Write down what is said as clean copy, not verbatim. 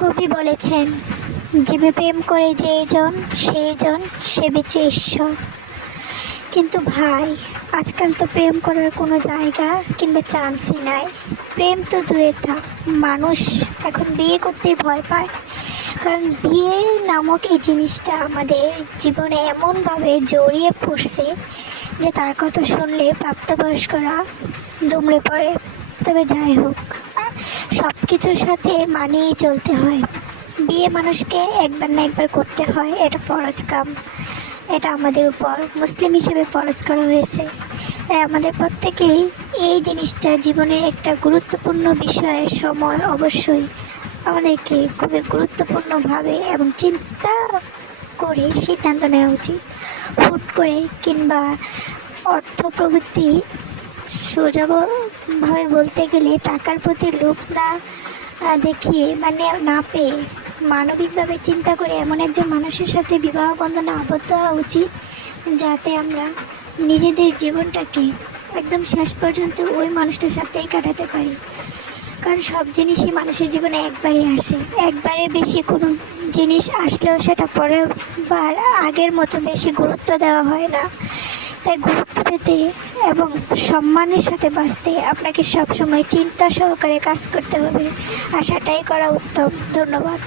কবি বলেছেন, জীবে প্রেম করে যেইজন সেইজন সেবিছে ঈশ্বর। কিন্তু ভাই, আজকাল তো প্রেম করার কোনো জায়গা কিংবা চান্সই নাই। প্রেম তো দূরে থাক, মানুষ এখন বিয়ে করতেই ভয় পায়। কারণ বিয়ে নামক এই জিনিসটা আমাদের জীবনে এমনভাবে জড়িয়ে পড়ছে যে তার কথা শুনলে প্রাপ্তবয়স্করা দুমড়ে পড়ে। তবে যাই হোক, সব কিছুর সাথে মানিয়েই চলতে হয়। বিয়ে মানুষকে একবার না একবার করতে হয়, এটা ফরজ কাম। এটা আমাদের উপর মুসলিম হিসেবে ফরজ করা হয়েছে। তাই আমাদের প্রত্যেকেই এই জিনিসটা জীবনের একটা গুরুত্বপূর্ণ বিষয়ের সময় অবশ্যই আমাদেরকে খুবই গুরুত্বপূর্ণভাবে এবং চিন্তা করে সিদ্ধান্ত নেওয়া উচিত। হুট করে কিংবা অর্থ প্রবৃত্তি সোজাভাবে বলতে গেলে টাকার প্রতি লোভ না দেখিয়ে না পেয়ে মানবিকভাবে চিন্তা করে এমন একজন মানুষের সাথে বিবাহ বন্ধনে আবদ্ধ হওয়া উচিত, যাতে আমরা নিজেদের জীবনটাকে একদম শেষ পর্যন্ত ওই মানুষটার সাথেই কাটাতে পারি। কারণ সব জিনিসই মানুষের জীবনে একবারই আসে। একবারে বেশি কোনো জিনিস আসলেও সেটা পরের বার আগের মতো বেশি গুরুত্ব দেওয়া হয় না। তাই গুরুত্ব পেতে এবং সম্মানের সাথে বাঁচতে আপনাকে সবসময় চিন্তা সহকারে কাজ করতে হবে। আশাটাই করা উত্তম। ধন্যবাদ।